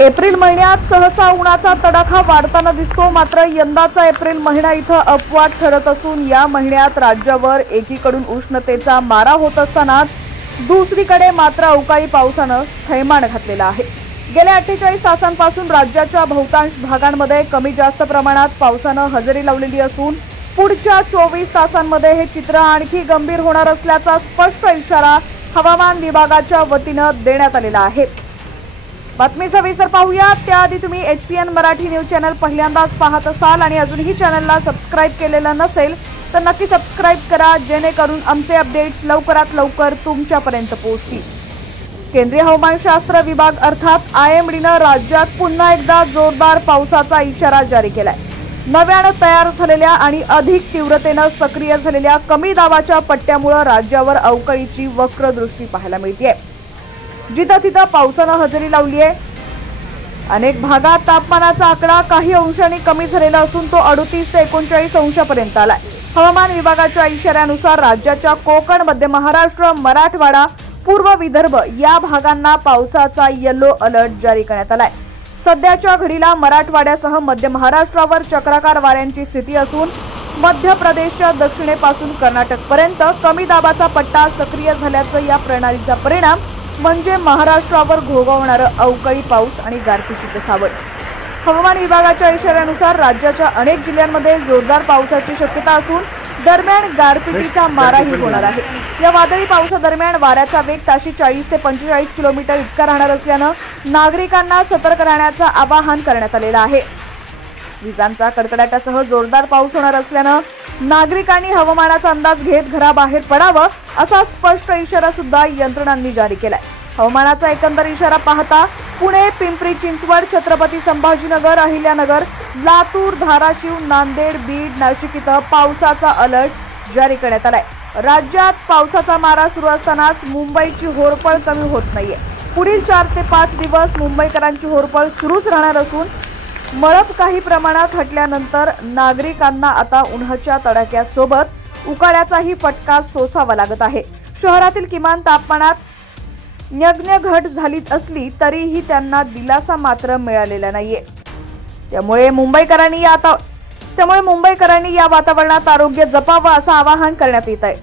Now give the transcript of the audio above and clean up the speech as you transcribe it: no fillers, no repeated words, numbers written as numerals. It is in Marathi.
एप्रिल महिन्यात सहसा उन्हाचा तडाखा वाढताना दिसतो। मात्र यंदाचा एप्रिल महिना इथं अपवाद ठरत असून या महिन्यात राज्यावर एकीकडून उष्णतेचा मारा होत असतानाच दुसरीकडे मात्र अवकाळी पावसानं थैमान घातलेलं आहे। गेल्या 48 तासांपासून राज्याच्या बहुतांश भागांमध्ये कमी जास्त प्रमाणात पावसानं हजेरी लावलेली असून पुढच्या 24 तासांमध्ये हे चित्र आणखी गंभीर होणार असल्याचा स्पष्ट इशारा हवामान विभागाच्या वतीनं देण्यात आलेला आहे। बातमी सविस्तर पाहूया त्याआधी तुम्ही HPN मराठी न्यूज चॅनल पहिल्यांदाच पाहत असाल आणि अजूनही चॅनलला सबस्क्राइब केलेलं नसेल तर नक्की सबस्क्राइब करा, जेणेकरून आमचे अपडेट्स लवकरात लवकर तुमच्यापर्यंत पोहोचतील। केंद्रीय हवामानशास्त्र विभाग अर्थात IMDनं राज्यात पुन्हा एकदा जोरदार पावसाचा इशारा जारी केलाय। नव्यानं तयार झालेल्या आणि अधिक तीव्रतेनं सक्रिय झालेल्या कमी दाबाच्या पट्ट्यामुळे राज्यावर अवकाळीची वक्रदृष्टी पाहायला मिळते। जिथं तिथं पावसानं हजेरी लावली आहे। अनेक भागात तापमानाचा आकडा काही अंशांनी कमी झालेला असून तो 38 ते 39 अंशापर्यंत आलाय। हवामान विभागाच्या इशाऱ्यानुसार राज्याच्या कोकण, मध्य महाराष्ट्र, मराठवाडा, पूर्व विदर्भ या भागांना पावसाचा येलो अलर्ट जारी करण्यात आलाय। सध्याच्या घडीला मराठवाड्यासह मध्य महाराष्ट्रावर चक्राकार वाऱ्यांची स्थिती असून मध्य प्रदेशच्या दक्षिणेपासून कर्नाटकपर्यंत कमी दाबाचा पट्टा सक्रिय झाल्याचं या प्रणालीचा परिणाम म्हणजे महाराष्ट्रावर घोघवणारं अवकाळी पाऊस आणि गारपिटीचं सावट। हवामान विभागाच्या इशाऱ्यानुसार राज्याच्या अनेक जिल्ह्यांमध्ये जोरदार पावसाची शक्यता असून दरम्यान गारपिटीचा माराही होणार आहे। या वादळी पावसादरम्यान वाऱ्याचा वेग ताशी 40 ते 45 किलोमीटर इतका राहणार असल्यानं नागरिकांना सतर्क राहण्याचं आवाहन करण्यात आलेलं आहे। विजांचा कडकडाटासह जोरदार पाऊस होणार असल्यानं नागरिकांनी हवामानाचा अंदाज घेत घराबाहेर पडावं असा स्पष्ट इशारा सुद्धा यंत्रणांनी जारी केलाय। हवामानाचा एकंदर इशारा पाहता पुणे, पिंपरी चिंचवड, छत्रपती संभाजीनगर, अहिल्यानगर, लातूर, धाराशिव, नांदेड, बीड, नाशिक इथं पावसाचा अलर्ट जारी करण्यात आलाय। राज्यात पावसाचा मारा सुरू असतानाच मुंबईची होरपळ कमी होत नाहीये। पुढील 4 ते 5 दिवस मुंबईकरांची होरपळ सुरूच राहणार असून मळभ काही प्रमाणात हटल्यानंतर नागरिकांना आता उन्हाच्या तडाख्यासोबत उकाड्याचाही फटका सोसावा लागत आहे। शहरातील किमान तापमानात नगण्य घट झाली असली तरीही त्यांना दिलासा मात्र मिळालेला नाहीये। त्यामुळे मुंबईकरांनी या वातावरणात आरोग्य जपावं असं आवाहन करण्यात येत आहे।